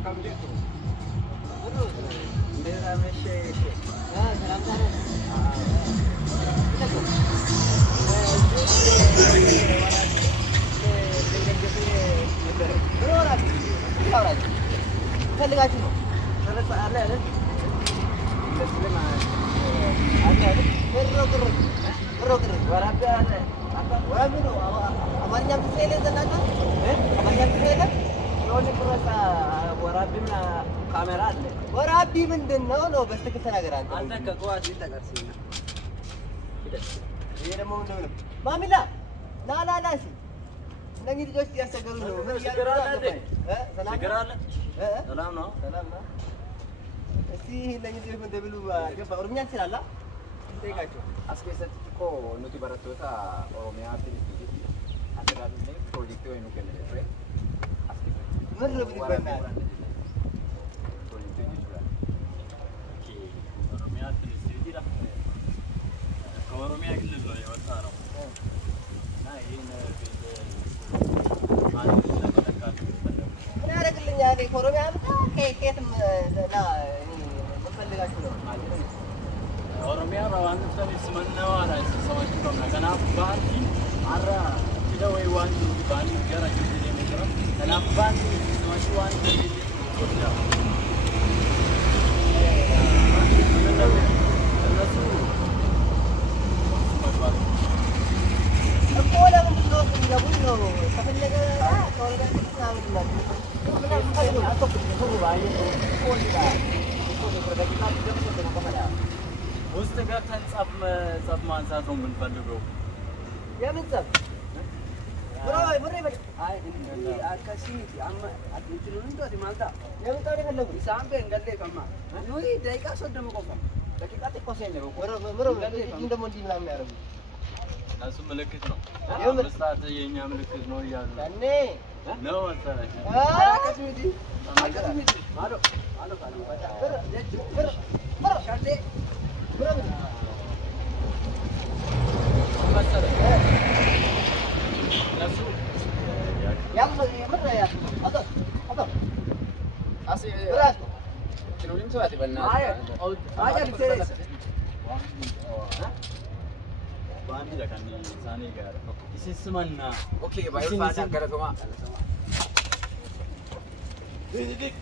أكمل جيتو. मेरा में शेष हां सलाम करो देखो ፈልጋችሁ ነው ተረሳ አለ አይደል ለስለማ አለ አይደል ግርግር ወራዳ አለ ወራምኑ አማርኛ ትሰይለ ዘናታ አማርኛ ትሰይለ የሆነ ቁረጣ ወራቢና ካሜራ አለ ወራቢ ምንድነው ነው በትክክል ተናገር አንተ ከቋት ይተቀርሲና ይሄ ደግሞ ምንድነው ማሚላ ላላላሲ እነኚህ ልጆች ያስቸገሩ ነው ምን ያደርጋሉ ሰላም ነው እስቲ እነኚህ ልጆች እንደብሉ ገባ ኦሮምኛ ይችላል እንጠይቃቸው አስከሰት እኮ ኑቲ በረቶታ ኦሮሚያ አርቲስት አተዳሉ ላይ ፕሮጀክት ወይ ነው ከነለ አስከሰት ምን ነው ቢባልና ኦሮሚያ ክልል ነው የወጣ ነው እና ይሄን ምን ያደርግልኛል ኦሮሚያ አምጣ ከየትም ላ ፈልጋችሁ ነው ኦሮሚያ ባንድ ስመነው አላ ሰዎች ነው ገና ባንዲ አራ ወይ ዋን ባንዲ ገራ ጅጅ የሚሰራ ገና ባንዲ ሰዎች ዋን ጅጅ ወጣ እነሱ እኮ ለምን ነው የሚገቡት ነው ተፈለገ ተወልደን ታውቃለህ ምንም አጥቶ ባይ ኮንዳ ውስጥ ገብተን ጸብ ማንሳት ነው የምንፈልገው የምን ጸብ ብሬ አይ አካሲቲ አማ አጥንቱን እንደው ማልታ የምን ጸብ የፈለጉ ሳምቤ እንደለ ከማ ኑይ ደቂቃ ሰደም ቆፋ ደቂቃ ተቆሰ ነው ምሮ እንደሞ እንዲህ ምናምን ያደርጉ እሱ ምልክት ነው መስራት የኛ ምልክት ነው ይያሉ እኔ ነው ወጣለች አካሲቲ ማዶ ማዶ ብር ሻሌ ብር መሰለ ለሱ ያም ምር ያ አቶ አሲ ብራስ ኪሎንም ሰዓት በእና አያ ቢሰረስ ባንዲ ለካኒ ሳኔ ጋር ይስስማና ኦኬ ባይፋታ ገረገማ ዲዲክ